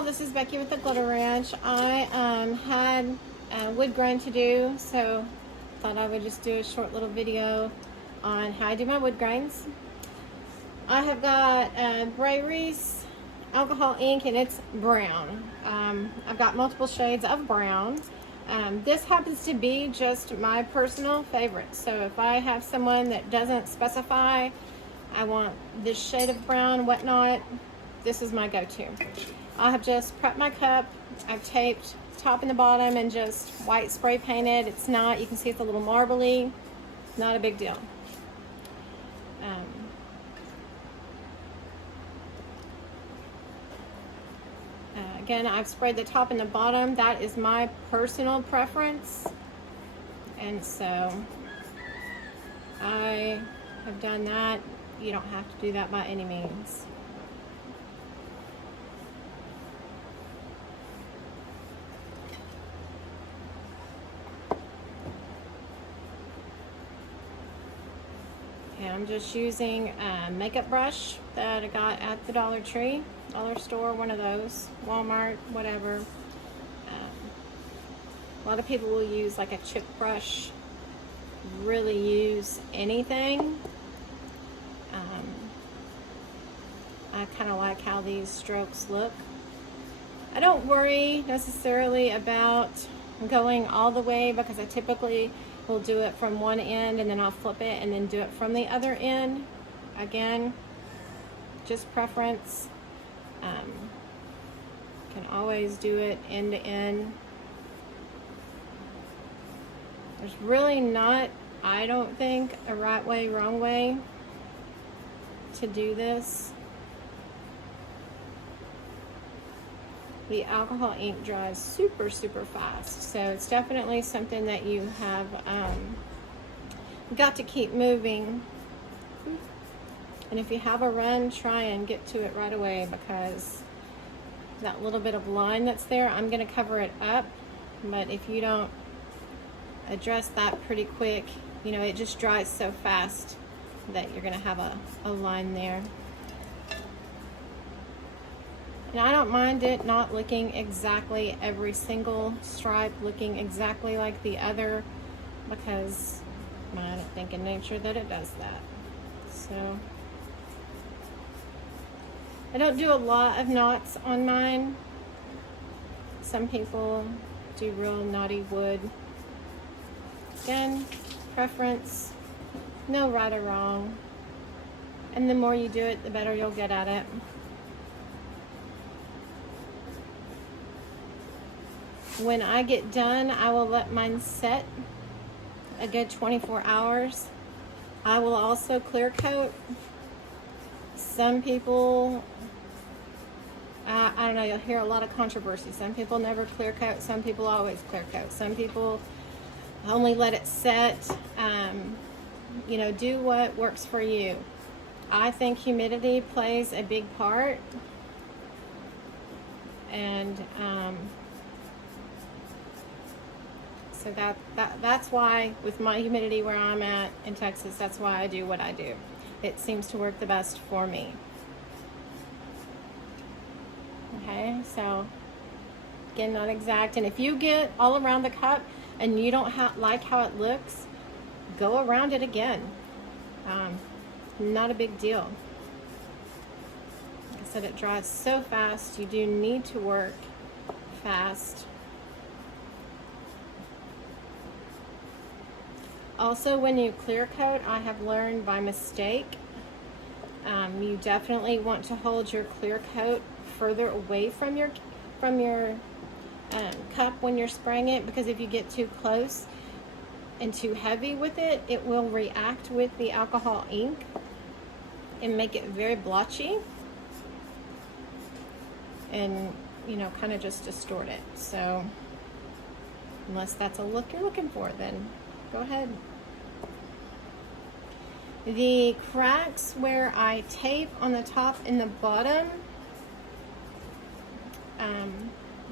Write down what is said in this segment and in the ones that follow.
y'all, this is Becky with the Glitter Ranch. I had wood grind to do, so thought I would just do a short little video on how I do my wood grinds. I have got Gray Reese alcohol ink, and it's brown. I've got multiple shades of brown. This happens to be just my personal favorite, so if I have someone that doesn't specify I want this shade of brown, whatnot, this is my go-to. I have just prepped my cup. I've taped top and the bottom and just white spray painted. It's not, you can see it's a little marbly, not a big deal. Again, I've sprayed the top and the bottom. That is my personal preference. And so I have done that. You don't have to do that by any means. And I'm just using a makeup brush that I got at the Dollar Tree, Dollar Store, one of those, Walmart, whatever. A lot of people will use like a chip brush, really use anything. I kind of like how these strokes look. I don't worry necessarily about going all the way because I typically will do it from one end and then I'll flip it and then do it from the other end. Again, just preference. Can always do it end to end. There's really not, I don't think, a right way, wrong way to do this. The alcohol ink dries super, super fast, so it's definitely something that you have got to keep moving. And if you have a run, try and get to it right away, because that little bit of line that's there, I'm going to cover it up, but if you don't address that pretty quick, you know, it just dries so fast that you're going to have a line there. And I don't mind it not looking exactly, every single stripe looking exactly like the other, because I don't think in nature that it does that. So I don't do a lot of knots on mine. Some people do real knotty wood. Again, preference, no right or wrong. And the more you do it, the better you'll get at it. When I get done, I will let mine set a good 24 hours. I will also clear coat. Some people, I don't know, you'll hear a lot of controversy. Some people never clear coat, some people always clear coat. Some people only let it set. You know, do what works for you. I think humidity plays a big part. And so that's why, with my humidity where I'm at in Texas, that's why I do what I do. It seems to work the best for me. Okay, so again, not exact. And if you get all around the cup and you don't like how it looks, go around it again. Not a big deal. Like I said, it dries so fast. You do need to work fast. Also, when you clear coat, I have learned by mistake, you definitely want to hold your clear coat further away from your cup when you're spraying it, because if you get too close and too heavy with it, it will react with the alcohol ink and make it very blotchy and, you know, kind of just distort it. So unless that's a look you're looking for, then go ahead. The cracks where I tape on the top and the bottom,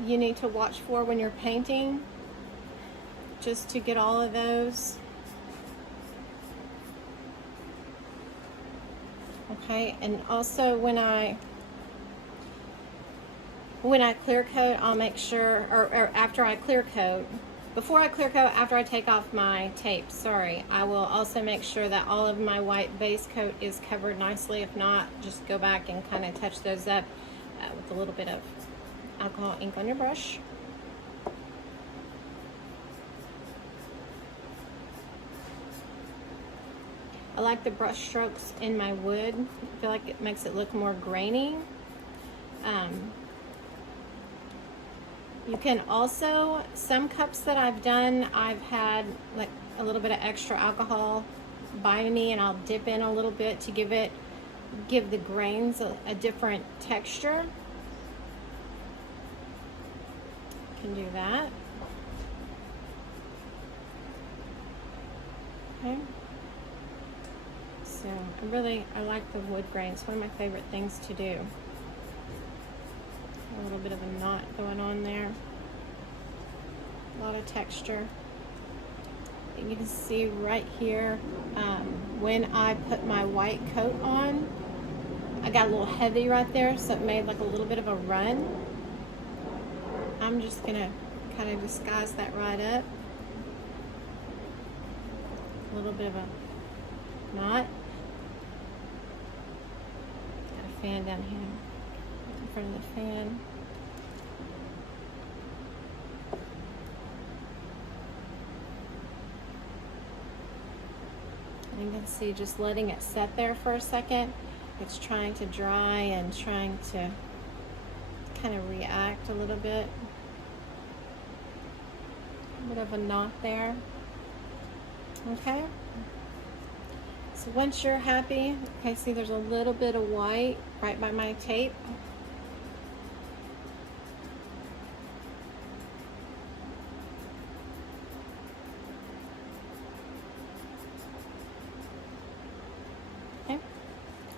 you need to watch for when you're painting, just to get all of those. Okay, and also when I when I clear coat, I'll make sure, or after I clear coat, before I clear coat, after I take off my tape, sorry, I will also make sure that all of my white base coat is covered nicely. If not, just go back and kind of touch those up with a little bit of alcohol ink on your brush. I like the brush strokes in my wood. I feel like it makes it look more grainy. You can also, some cups that I've done, I've had like a little bit of extra alcohol by me, and I'll dip in a little bit to give the grains a different texture. Can do that. Okay. So I like the wood grain. It's one of my favorite things to do. A little bit of a knot going on there. A lot of texture. You can see right here, when I put my white coat on, I got a little heavy right there, so it made like a little bit of a run. I'm just gonna kind of disguise that right up. A little bit of a knot. Got a fan down here in front of the fan. And you can see just letting it set there for a second. It's trying to dry and trying to kind of react a little bit. A bit of a knot there. Okay. So once you're happy, okay, see there's a little bit of white right by my tape. Okay,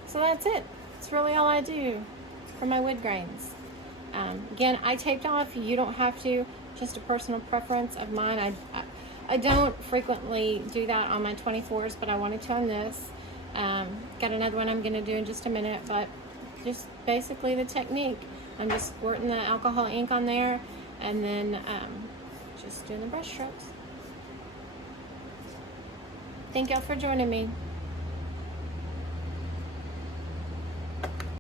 so that's it. That's really all I do for my wood grains. Again, I taped off. You don't have to. Just a personal preference of mine. I don't frequently do that on my 24s, but I wanted to on this. Got another one I'm going to do in just a minute, but just basically the technique. I'm just squirting the alcohol ink on there, and then just doing the brush strokes. Thank y'all for joining me.